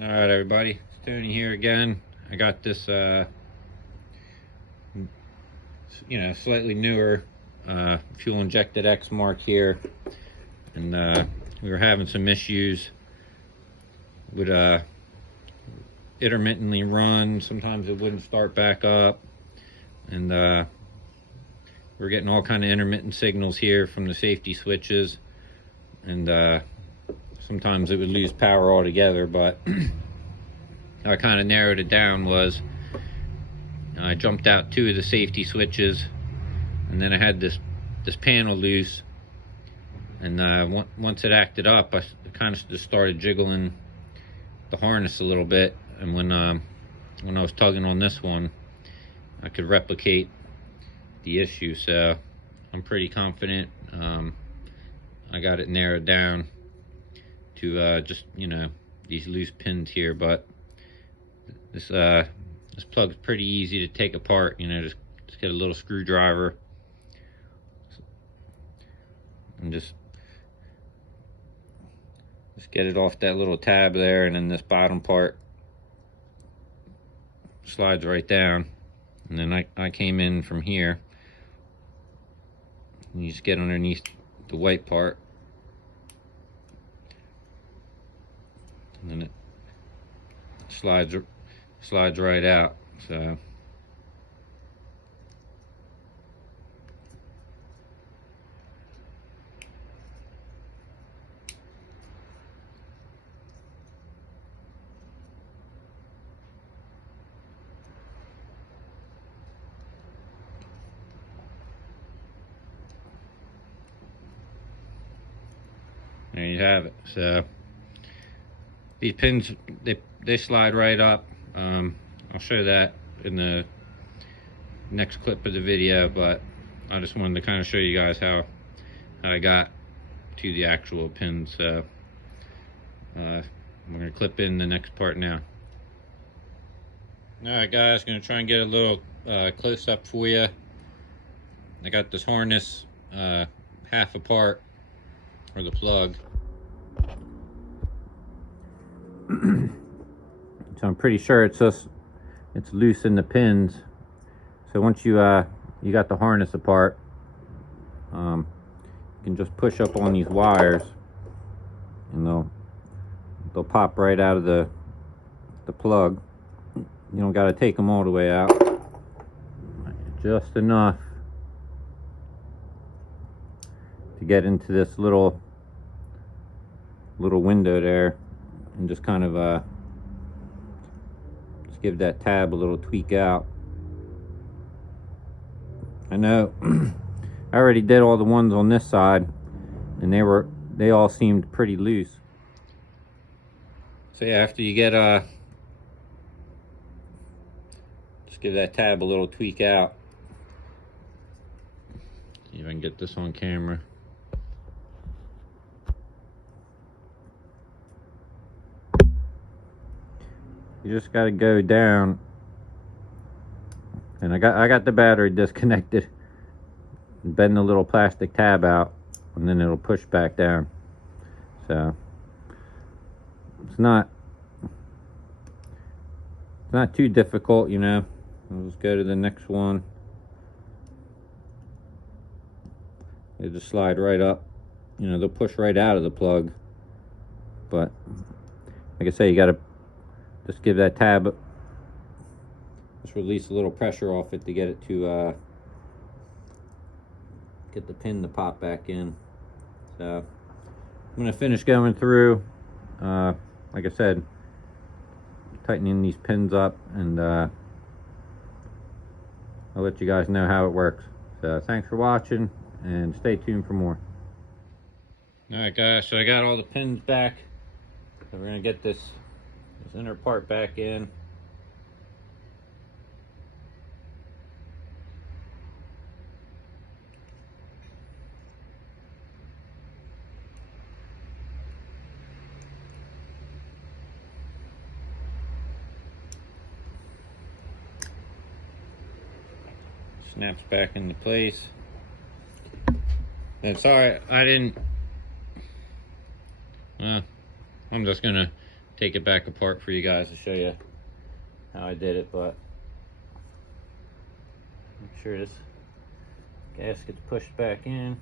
All right, everybody, Tony here again. I got this, slightly newer fuel injected Exmark here, and we were having some issues. Would intermittently run. Sometimes it wouldn't start back up, and we're getting all kind of intermittent signals here from the safety switches, and sometimes it would lose power altogether. But I kind of narrowed it down. Was I jumped out two of the safety switches, and then I had this panel loose, and once it acted up, I kind of just started jiggling the harness a little bit, and when I was tugging on this one, I could replicate the issue. So I'm pretty confident I got it narrowed down to just these loose pins here. But this plug's pretty easy to take apart. Just get a little screwdriver and just get it off that little tab there, and then this bottom part slides right down, and then I came in from here, and you just get underneath the white part, and then it slides right out. So there you have it. So these pins, they slide right up. I'll show that in the next clip of the video, but I just wanted to kind of show you guys how I got to the actual pins. So I'm going to clip in the next part now. All right, guys, going to try and get a little close up for you. I got this harness half apart, or the plug. So I'm pretty sure it's loose in the pins. So once you got the harness apart, you can just push up on these wires, and they'll pop right out of the plug. You don't got to take them all the way out, just enough to get into this little window there, and just kind of just give that tab a little tweak out. I know I already did all the ones on this side, and they all seemed pretty loose. So yeah, after you get just give that tab a little tweak out. See if I can get this on camera. You just got to go down, and I got the battery disconnected, and bend the little plastic tab out, and then it'll push back down. So it's not too difficult, I'll just go to the next one. They just slide right up. They'll push right out of the plug, but like I say, you got to just give that tab, just release a little pressure off it to get it to get the pin to pop back in. So I'm going to finish going through, like I said, tightening these pins up, and I'll let you guys know how it works. So thanks for watching, and stay tuned for more. Alright, guys, so I got all the pins back, so we're going to get this inner part back in. Snaps back into place. And sorry, I didn't, well, I'm just gonna take it back apart for you guys to show you how I did it, but make sure this gasket's pushed back in.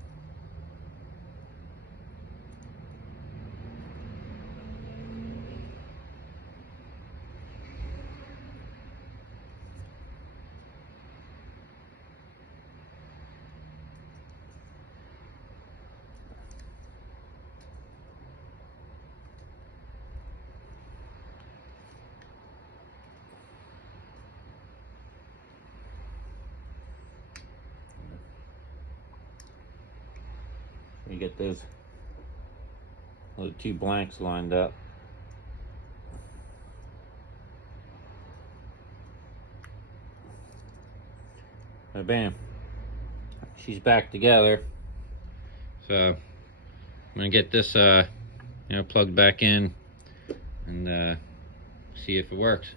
You get those two blanks lined up. So bam, she's back together. So I'm gonna get this plugged back in and see if it works.